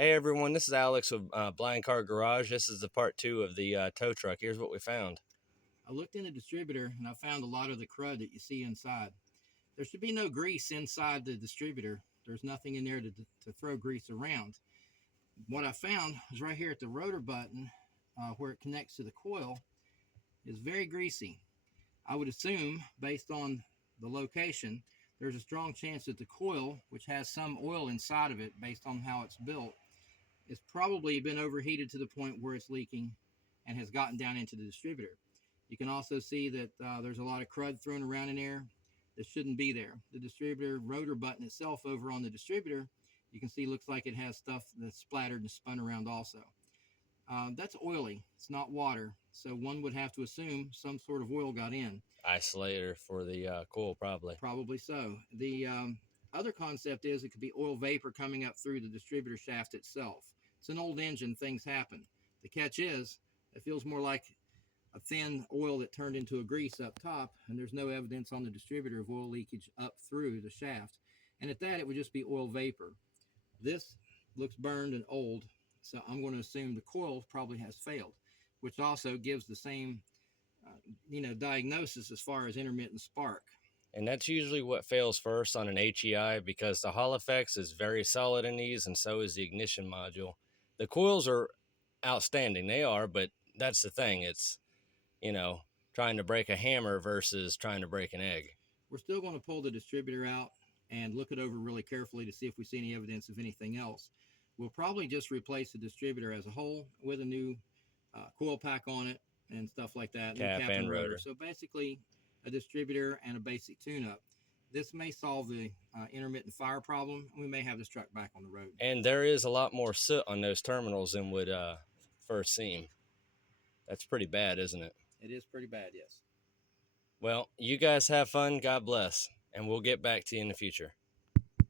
Hey everyone, this is Alex of Blind Car Garage. This is the part two of the tow truck. Here's what we found. I looked in the distributor and I found a lot of the crud that you see inside. There should be no grease inside the distributor. There's nothing in there to throw grease around. What I found is right here at the rotor button where it connects to the coil is very greasy. I would assume, based on the location, there's a strong chance that the coil, which has some oil inside of it based on how it's built, has probably been overheated to the point where it's leaking and has gotten down into the distributor. You can also see that there's a lot of crud thrown around in there that shouldn't be there. The distributor rotor button itself over on the distributor, you can see looks like it has stuff that's splattered and spun around also. That's oily. It's not water. So one would have to assume some sort of oil got in. Isolator for the coil, probably. Probably so. The other concept is it could be oil vapor coming up through the distributor shaft itself. It's an old engine, things happen. The catch is, it feels more like a thin oil that turned into a grease up top, and there's no evidence on the distributor of oil leakage up through the shaft. And at that, it would just be oil vapor. This looks burned and old, so I'm going to assume the coil probably has failed, which also gives the same, diagnosis as far as intermittent spark. And that's usually what fails first on an HEI because the Hall effects is very solid in these, and so is the ignition module. The coils are outstanding. They are, but that's the thing. It's, you know, trying to break a hammer versus trying to break an egg. We're still going to pull the distributor out and look it over really carefully to see if we see any evidence of anything else. We'll probably just replace the distributor as a whole with a new coil pack on it and stuff like that, new Cap cap and and rotor. rotor. So basically, a distributor and a basic tune-up. This may solve the intermittent fire problem. We may have this truck back on the road. And there is a lot more soot on those terminals than would first seem. That's pretty bad, isn't it? It is pretty bad, yes. Well, you guys have fun. God bless. And we'll get back to you in the future.